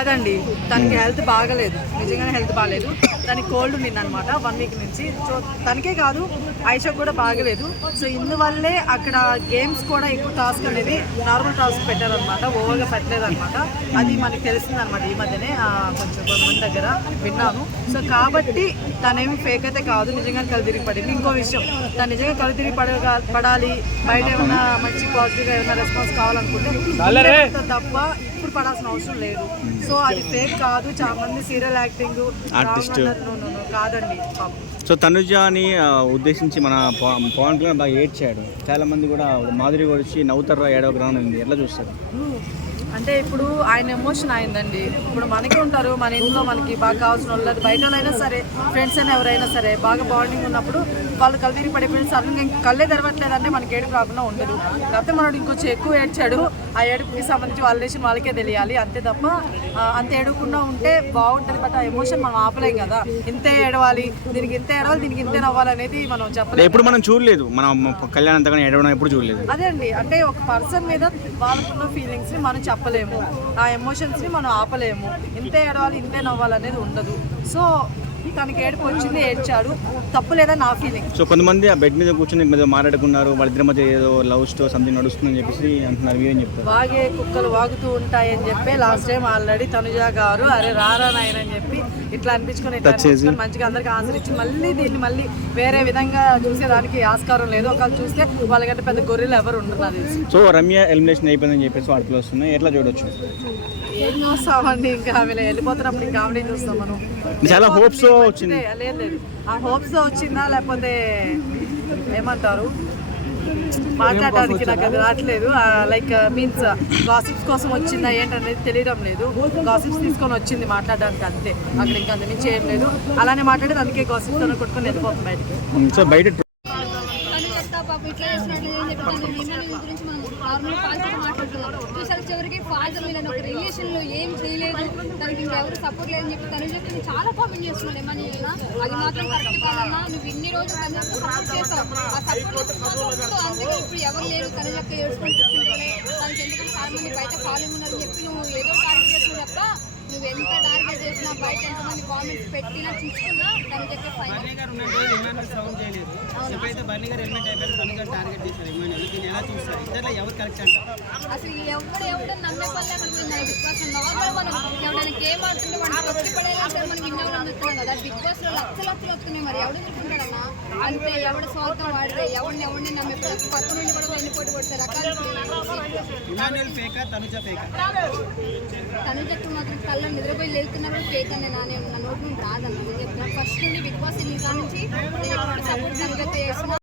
కాదండి, తనకి హెల్త్ బాగలేదు, నిజంగానే హెల్త్ బాగాలేదు. తనకి కోల్డ్ ఉండింది అనమాట 1 వీక్ నుంచి. సో తనకే కాదు ఐషా కూడా బాగలేదు. సో ఇందువల్లే అక్కడ గేమ్స్ కూడా ఎక్కువ టాస్క్ అనేది నార్మల్ టాస్క్ పెట్టారనమాట, ఓవర్గా పెట్టలేదు అనమాట. అది మనకి తెలిసింది అనమాట ఈ మధ్యనే కొంచెం కొంతమంది దగ్గర విన్నాను. సో కాబట్టి తనేమి ఫేక్ అయితే కాదు, నిజంగా కళ్ళు తిరిగి పడింది. ఇంకో విషయం, తను నిజంగా కళ్ళు తిరిగి పడాలి, బయట ఏమన్నా మంచి పాజిటివ్గా ఏమైనా రెస్పాన్స్ కావాలనుకుంటే తప్ప ఇప్పుడు పడాల్సిన అవసరం లేదు. సో అది ఫేక్ కాదు. చాలా మంది సీరియల్ యాక్టింగ్ ఆర్టిస్ట్ కాదండి. సో తనుజని ఉద్దేశించి మన పవన్ కళ్యాణ్ బాగా ఏడ్చాడు. చాలా మంది కూడా మాధురి కూడా వచ్చి నవ్వుతారు, ఏడవగ్రహం ఉంది. ఎట్లా చూస్తారు అంటే ఇప్పుడు ఆయన ఎమోషన్ అయిందండి. ఇప్పుడు మనకి ఉంటారు మన ఇంట్లో మనకి బాగా కావాల్సిన వాళ్ళు, బయట వాళ్ళైనా సరే ఫ్రెండ్స్ అయినా ఎవరైనా సరే బాగా బాండింగ్ ఉన్నప్పుడు వాళ్ళు కళ్ళు తిరిగి పడిపోయిన సడన్గా కళ్ళే తెరవట్లేదంటే మనకి ఏడుపు రాకుండా ఉండదు. కాకపోతే మనోడు ఇంకొంచెం ఎక్కువ ఏడ్చాడు. ఆ ఏడుపుకి సంబంధించి వాళ్ళ దేశం వాళ్ళకే తెలియాలి, అంతే తప్ప అంత ఏడవకుండా ఉంటే బాగుంటుంది. బట్ ఆ ఎమోషన్ మనం ఆపలేం కదా. ఇంతే ఏడవాలి, దీనికి ఇంతే ఏడవాలి, దీనికి ఇంతే నవ్వాలి అనేది మనం చెప్పలేదు. ఎప్పుడు మనం చూడలేదు, మనం కళ్యాణ్ అంతగా ఏడవడం ఎప్పుడు చూడలేదు. అదే అండి, అంటే ఒక పర్సన్ మీద వాళ్ళకున్న ఫీలింగ్స్ని మనం చెప్పలేము, ఆ ఎమోషన్స్ని మనం ఆపలేము. ఇంతే ఏడవాలి ఇంతే నవ్వాలి అనేది ఉండదు. సో తనకి ఏడుపు వచ్చింది, ఏడ్చాడు, తప్పు లేదా నా ఫీలింగ్. సో కొంతమంది ఆ బెడ్ మీద కూర్చొని మాట్లాడుకున్నారు, వాళ్ళిద్దరి మధ్య ఏదో లవ్ స్టోరీ సంథింగ్ నడుస్తుందని చెప్పేసి అంటున్నారు. మీరేం చెప్తారు? వాగే కుక్కలు వాగుతూ ఉంటాయని చెప్పి లాస్ట్ టైం ఆల్రెడీ తనుజ గారు అరే రారా నాయన అని చెప్పి ఇట్లా అనిపించుకొని మంచిగా అందరికి ఆన్సర్ ఇచ్చి మళ్ళీ దీన్ని మళ్ళీ వేరే విధంగా చూసేదానికి ఆస్కారం లేదు. ఒకళ్ళు చూస్తే వాళ్ళకంటే పెద్ద గొర్రెలు ఎవరు ఉండరు. సో రమ్య ఎలిమినేషన్ అయిపోయిందని చెప్పేసి వార్తలు వస్తున్నాయి, ఎట్లా చూడొచ్చు? ఏం చూస్తామండి, ఇంకా ఆమె వెళ్ళిపోతున్నప్పుడు ఇంకా కామెడీ చూస్తాం మనం. చాలా హోప్స్ వచ్చింది. లేదు, ఆ హోప్స్ వచ్చిందా లేకపోతే ఏమంటారు మాట్లాడడానికి నాకు అది రావట్లేదు. లైక్ మీన్స్ గాసిప్స్ కోసం వచ్చిందా ఏంటనేది తెలియడం లేదు. గాసిప్స్ తీసుకొని వచ్చింది మాట్లాడడానికి అంతే, అక్కడ ఇంకా అంత మించి ఏం లేదు. అలానే మాట్లాడేది అందుకే గాసిప్స్ తో కొట్టుకొని వెళ్ళిపోతుంది బయటికి. సో బయట చివరికి ఫాదర్ మీద ఒక రిలేషన్ లో ఏం చేయలేదు, తనకి ఇంకెవరు సపోర్ట్ లేదని చెప్పి తను చెప్పింది చాలా కామెంట్ చేస్తున్నాడు. ఏమని అది మాత్రం కరెక్ట్ కాదన్నా, నువ్వు ఇన్ని రోజులు తను సపోర్ట్ చేస్తావు, ఆ సపోర్ట్ అందుకే ఇప్పుడు ఎవరు లేరు తను చెక్క ఏడ్చుకొని కూర్చుంటే తనకి ఎందుకంటే చాలా మంది బయట ఫాలోయింగ్ ఉన్నారని చెప్పి నువ్వు ఏదో టార్గెట్ చేస్తున్నావు తప్ప నువ్వు ఎంత టార్గెట్ చేసినా బయట ఎంతమంది కామెంట్స్ పెట్టినా చూసుకున్నా తను చెప్పే ఫైనల్. అసలు ఎవరు నమ్మే పల్లె బిగ్ బాస్ నార్మల్ మనం ఎవరైనా గేమ్ ఆడుతుంటే వాడిని వచ్చి పడేయాలంటే మనకి ఇన్నోళ్ళు అందుతున్నాం కదా. బిగ్ బాస్ లో లక్షలు వస్తున్నాయి, మరి ఎవడు చూసుకుంటాడన్నా? అంతే ఎవడ స్వార్థం వాడితే ఎవరిని నమ్మే పక్క నుండి కూడా వెళ్ళి పోటీ కొడితే రకాలు. తనుజకు మాత్రం కళ్ళ నిద్రపోయి వెళ్తున్నప్పుడు ఫేక్ అనే నా నోటి నుండి రాదన్న. నేను చెప్తున్నాను ఫస్ట్ నుండి బిగ్ బాస్ వెళ్ళి నుంచి నేను సపోర్ట్ తనుజతో చేస్తున్నా.